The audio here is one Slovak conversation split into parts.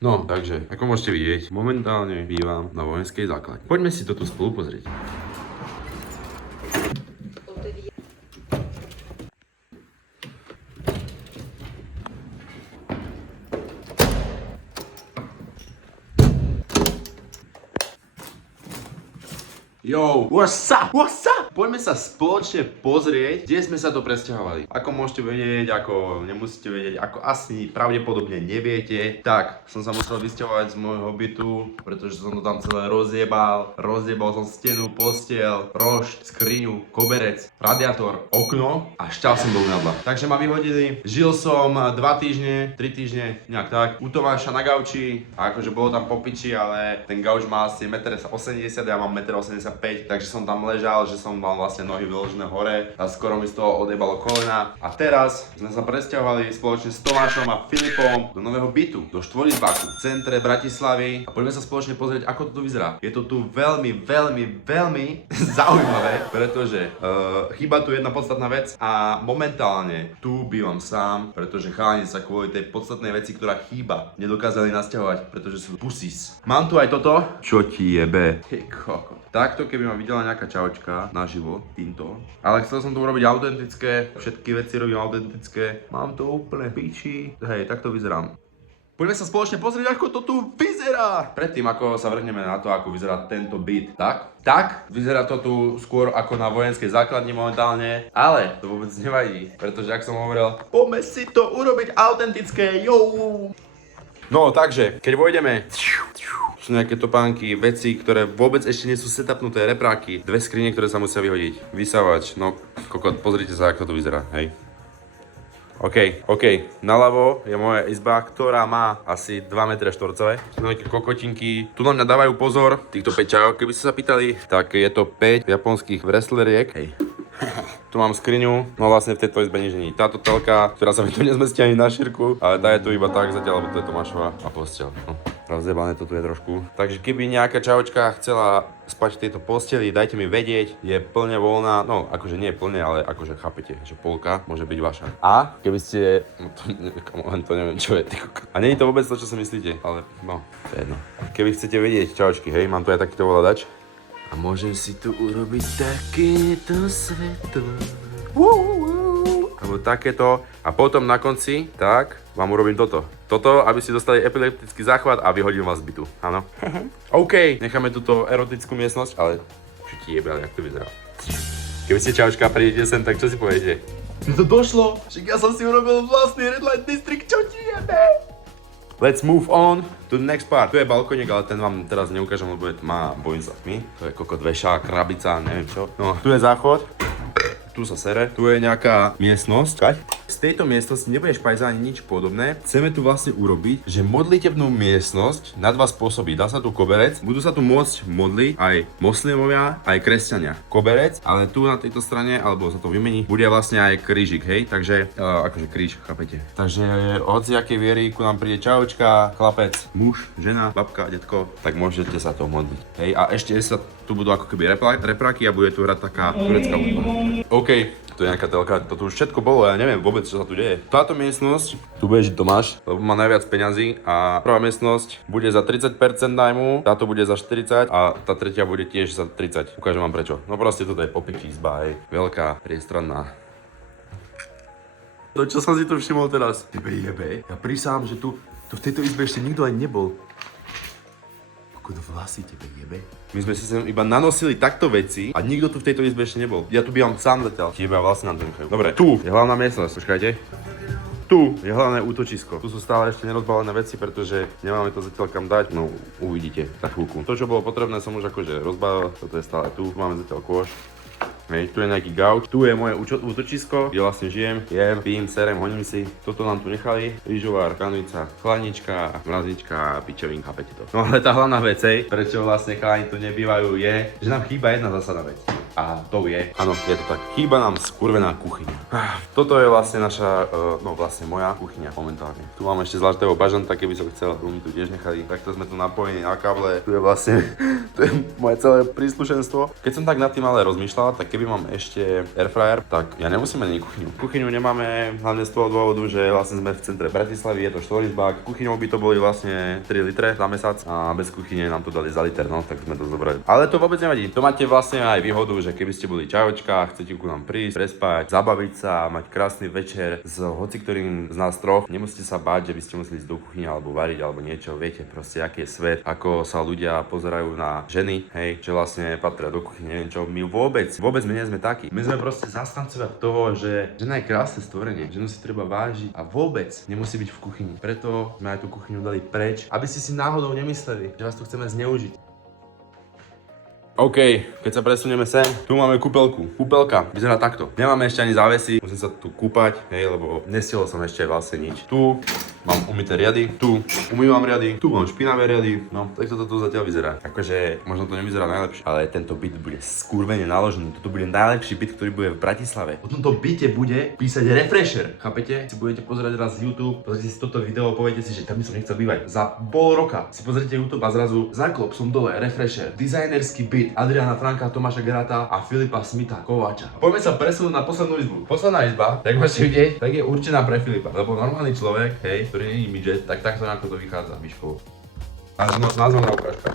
No, takže, ako môžete vidieť, momentálne bývam na vojenskej základni. Poďme si to tu spolu pozrieť. Yo, what's up? What's up? Poďme sa spoločne pozrieť, kde sme sa to presťahovali. Ako môžete vedieť, ako nemusíte vedieť, ako asi pravdepodobne neviete, tak som sa musel vysťahovať z môjho bytu, pretože som to tam celé rozjebal. Rozjebal som stenu, postiel, rošt, skriňu, koberec, radiátor, okno a šťal som bol na dva. Takže ma vyhodili. Žil som 2 týždne, 3 týždne, nejak tak, u Tomáša na gauči. A akože bolo tam po piči, ale ten gauč má asi 1,80 m, ja mám 1,85 m. Takže som tam ležal, že som mal vlastne nohy vyložené hore a skoro mi z toho odjebalo kolena. A teraz sme sa presťahovali spoločne s Tomášom a Filipom do nového bytu, do štvorizbáku v centre Bratislavy a poďme sa spoločne pozrieť, ako to tu vyzerá. Je to tu veľmi zaujímavé, pretože chýba tu jedna podstatná vec a momentálne tu bývam sám, pretože chalani sa kvôli tej podstatnej veci, ktorá chýba, nedokázali nasťahovať, pretože sú pusis. Mám tu aj toto. Čo ti jebe? Ty koko. Takto, keby ma videla nejaká čaučka naživo, týmto. Ale chcel som to urobiť autentické, všetky veci robím autentické. Mám to úplne piči. Hej, takto vyzerám. Poďme sa spoločne pozrieť, ako to tu vyzerá. Predtým, ako sa vrhneme na to, ako vyzerá tento byt, tak vyzerá to tu skôr ako na vojenskej základni momentálne, ale to vôbec nevadí, pretože, ak som hovoril, poďme si to urobiť autentické, jo! No, takže, keď vojdeme, sú nejaké topánky, veci, ktoré vôbec ešte nie sú setupnuté, repráky, 2 skrine, ktoré sa musia vyhodiť, vysávač, no, kokot, pozrite sa, ako to vyzerá, hej. OK, naľavo je moja izba, ktorá má asi 2 m štvorcové. Sú nejaké kokotinky, tu na mňa dávajú pozor, týchto 5 čajok, keby ste sa pýtali, tak je to 5 japonských wrestleriek, hej. Tu mám skriňu, no vlastne v tejto izbe nič nie. Táto telka, ktorá sa mi tu nezmestí ani na šírku, ale tá je tu iba tak zatiaľ, lebo to je Tomášova a posteľ. No, rozjebané to tu je trošku. Takže keby nejaká čaučka chcela spať v tejto posteli, dajte mi vedieť, je plne voľná, no akože nie plne, ale akože chápete, že polka môže byť vaša. A keby ste, no to neviem čo je, a nie je to vôbec to, čo si myslíte, ale no, to je jedno. Keby chcete vedieť čaučky, hej, mám tu aj takýto voladač. A môžem si tu urobiť takéto svetlo. Alebo takéto. A potom na konci, tak, vám urobím toto. Toto, aby ste dostali epileptický záchvat a vyhodím vás z bytu. Áno. OK, necháme túto erotickú miestnosť, ale čo ti jebe, ale jak to vyzerá. Keby ste čaučka prídete sem, tak čo si poviete? Mi to došlo, však ja som si urobil vlastný Red Light District, čo ti jebe? Let's move on to the next part. Tu je balkónik, ale ten vám teraz neukážem, lebo má bojím sa tmy. To je kokot vešák, krabica, neviem čo. No, tu je záchod. Tu sa sere. Tu je nejaká miestnosť. Z tejto miestnosti nebude špajza ani nič podobné. Chceme tu vlastne urobiť, že modlitebnú miestnosť na 2 spôsoby. Dá sa tu koberec. Budú sa tu môcť modliť aj moslimovia, aj kresťania. Koberec, ale tu na tejto strane, alebo sa to vymení, bude vlastne aj krížik, hej? Takže, akože kríž, chápete? Takže od jakej viery ku nám príde čaučka, chlapec, muž, žena, babka, detko, tak môžete sa to modliť. Hej, a ešte sa tu budú ako keby repráky a bude tu hrať taká turecká hudba. OK, to je nejaká telka, to tu už všetko bolo, ja neviem vôbec, čo sa tu deje. Táto miestnosť, tu bude žiť Tomáš, lebo má najviac peňazí a prvá miestnosť bude za 30% najmu, táto bude za 40 a tá tretia bude tiež za 30. Ukážem vám prečo. No proste toto je popičí izba, hej, veľká, priestranná. To čo som si tu všimol teraz? Tebe jebe, ja prísahám, že tu v tejto izbe ešte nikto ani nebol. Vlasy tebe jebe. My sme si sem iba nanosili takto veci a nikto tu v tejto izbe ešte nebol. Ja tu bývam sám zatiaľ. Tebe vlasy nám to nechajú. Dobre, tu je hlavná miestnosť, počkajte. Tu je hlavné útočisko. Tu sú stále ešte nerozbalené veci, pretože nemáme to zatiaľ kam dať. No, uvidíte za chvíľku. To, čo bolo potrebné, som už akože rozbalil. Toto je stále tu. Máme zatiaľ kôš. Hej, tu je nejaký gauč, tu je moje útočisko, kde vlastne žijem, jem, pím, serem, honím si. Toto nám tu nechali, rýžovár, kanvica, chladnička, mraznička, pičovin, chápete to. No ale tá hlavná vec, prečo vlastne chalani tu nebývajú je, že nám chýba jedna zásadná vec. A to je, áno, je to tak. Chýba nám skurvená kuchyňa. Toto je vlastne naša, no vlastne moja kuchyňa momentálne. Tu mám ešte zlatého bažanta, keby som chcel, tu mi tu tiež nechali. Takto sme tu napojení na káble. Tu je vlastne, to je moje celé príslušenstvo. Keď som tak nad tým ale rozmýšľal, tak keby mám ešte airfryer, tak ja nemusím mať ani kuchyňu. Kuchyňu nemáme hlavne z toho dôvodu, že vlastne sme v centre Bratislavy, je to štvorizbák. Kuchyňou by to boli vlastne 3 litre za mesiac a bez kuchyne nám to dali za liter, no tak sme to zobrali. Ale to vôbec nevadí. To máte vlastne aj výhodu, že keby ste boli čajočka, chcete ku nám prísť, prespať, zabaviť sa, mať krásny večer s hociktorým z nás troch, nemusíte sa báť, že by ste museli ísť do kuchyne alebo variť alebo niečo, viete proste aký je svet, ako sa ľudia pozerajú na ženy, hej, že vlastne patria do kuchyne, neviem čo, my vôbec my nie sme takí. My sme proste zastancovia toho, že žena je krásne stvorenie, ženu si treba vážiť a vôbec nemusí byť v kuchyni. Preto sme aj tú kuchyňu dali preč, aby ste si náhodou nemysleli, že vás tu chceme zneužiť. OK, keď sa presunieme sem, tu máme kúpeľku. Kúpeľka vyzerá takto. Nemáme ešte ani závesy, musím sa tu kúpať, hej, lebo nestihol som ešte vlastne nič. Tu mám umyté riady, tu umývam riady, tu mám špinavé riady, no, tak toto tu zatiaľ vyzerá. Akože, možno to nevyzerá najlepšie, ale tento byt bude skurvene naložený. Toto bude najlepší byt, ktorý bude v Bratislave. O tomto byte bude písať refresher, chápete? Si budete pozerať raz YouTube, pozrite si toto video a poviete si, že tam by som nechcel bývať. Za pol roka si pozrite YouTube a zrazu zaklop som dole refresher, dizajnerský byt Adriana Franka, Tomáša Gerata a Filipa Smitha Kováča. Poďme sa presunúť na poslednú izbu. Posledná izba, tak môžete vidieť, tak je určená pre Filipa, lebo normálny človek, hej, ktorý nie je midget, tak takto na to vychádza výškovo. A názvom na ukážka.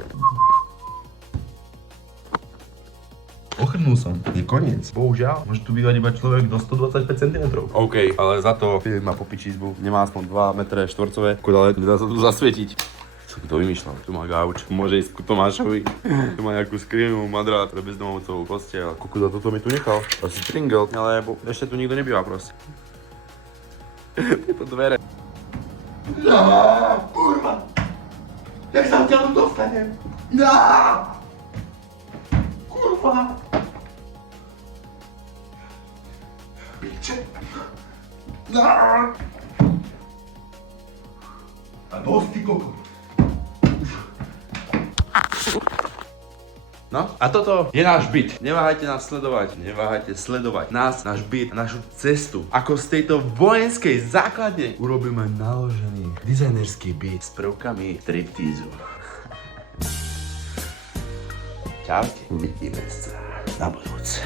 Ochrnul som. Je koniec. Bohužiaľ, môže tu bývať iba človek do 125 cm. OK, ale za to Filip má popič izbu. Nemá aspoň 2 m štvorcové. Ale nedá sa tu zasvietiť. Som to vymýšľal. Tu má gauč. Môže ísť ku Tomášovi. Tu má nejakú skrinu, madrát, pre bezdomovcovú posteľ. Kuku za toto mi tu nechal. Asi tringel, ale ešte tu nikto nebýva proste. Tieto dvere. Kurva! Jak sa odtiaľ dostanem? Kurva! Piče! A dosť ty koko! No a toto je náš byt. Neváhajte nás sledovať, neváhajte sledovať nás, náš byt, našu cestu. Ako z tejto vojenskej základne urobíme naložený dizajnerský byt s prvkami striptízu. Čaute, vidíme sa na budúce.